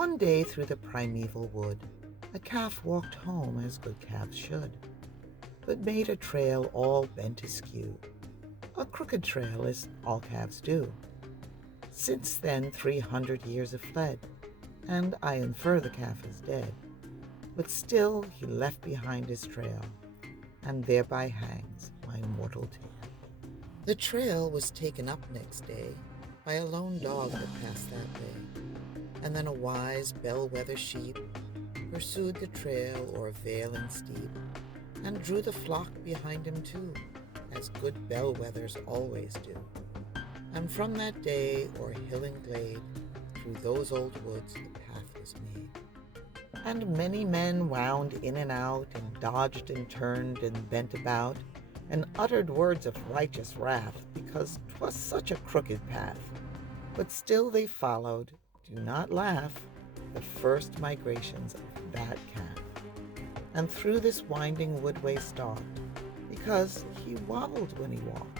One day through the primeval wood, a calf walked home as good calves should, but made a trail all bent askew, a crooked trail as all calves do. Since then 300 years have fled, and I infer the calf is dead, but still he left behind his trail, and thereby hangs my mortal tale. The trail was taken up next day by a lone dog that passed that way, and then a wise bellwether sheep pursued the trail o'er vale and steep, and drew the flock behind him too, as good bellwethers always do. And from that day o'er hill and glade, through those old woods the path was made. And many men wound in and out, and dodged and turned and bent about, and uttered words of righteous wrath, because 'twas such a crooked path. But still they followed, do not laugh, the first migrations of that calf, and through this winding woodway stalked, because he wobbled when he walked.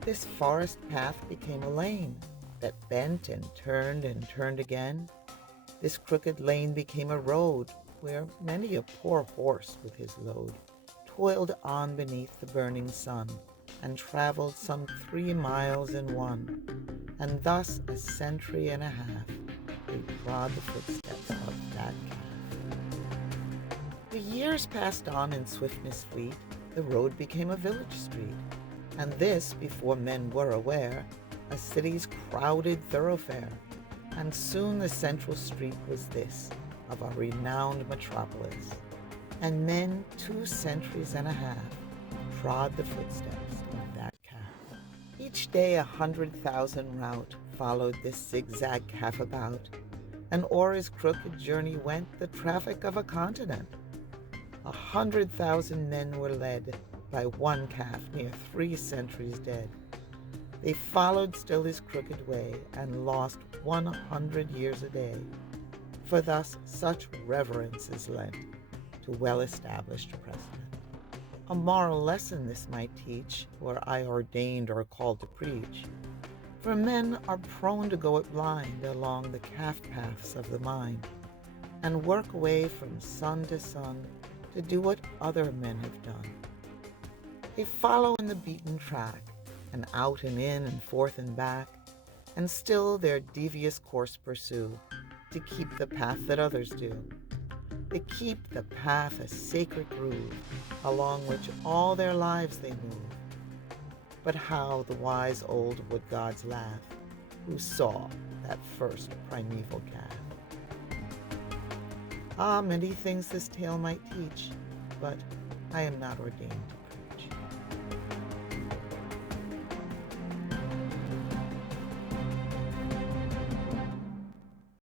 This forest path became a lane that bent and turned again. This crooked lane became a road where many a poor horse with his load toiled on beneath the burning sun, and traveled some 3 miles in one, and thus a century and a half they trod the footsteps of that calf. The years passed on in swiftness fleet, the road became a village street, and this, before men were aware, a city's crowded thoroughfare, and soon the central street was this, of a renowned metropolis, and men 2 centuries and a half trod the footsteps of that calf. Each day 100,000 rout followed this zigzag calf about, and o'er his crooked journey went the traffic of a continent. 100,000 men were led by one calf near 3 centuries dead. They followed still his crooked way, and lost 100 years a day, for thus such reverence is lent to well-established precedent. A moral lesson this might teach, were I ordained or called to preach, for men are prone to go it blind along the calf paths of the mind, and work away from sun to sun to do what other men have done. They follow in the beaten track, and out and in and forth and back, and still their devious course pursue, to keep the path that others do. They keep the path a sacred groove, along which all their lives they move. But how the wise old wood gods laugh, who saw that first primeval calf. Many things this tale might teach, but I am not ordained to